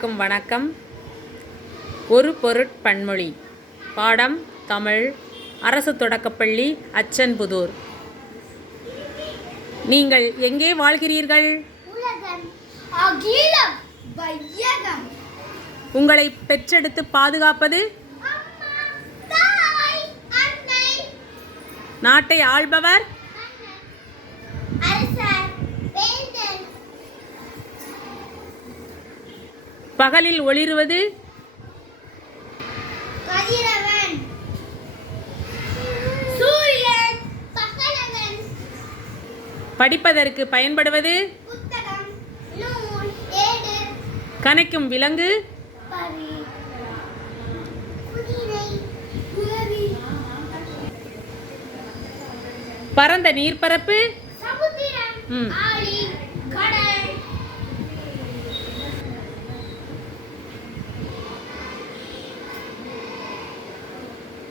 வணக்கம். ஒரு பொருட்பன்மொழி. பாடம் தமிழ், அரசு தொடக்கப்பள்ளி, அச்சன்புதூர். நீங்கள் எங்கே வாழ்கிறீர்கள்? உலகம், அகிலம், வையகம். உங்களை பெற்றெடுத்து பாதுகாப்பது? அம்மா, தாய், அன்னை. நாட்டை ஆள்பவர்? அரசர், வேந்தன். பகலில் ஒளிருவது? கதிரவன், சூரியன், பகலவன். படிப்பதற்கு பயன்படுவது? புத்தகம், நூல், ஏடு. கனைக்கும் விலங்கு? பரி, குதிரை, குருவி. பரந்த நீர்ப்பரப்பு? சமுத்திரம், ஆழி.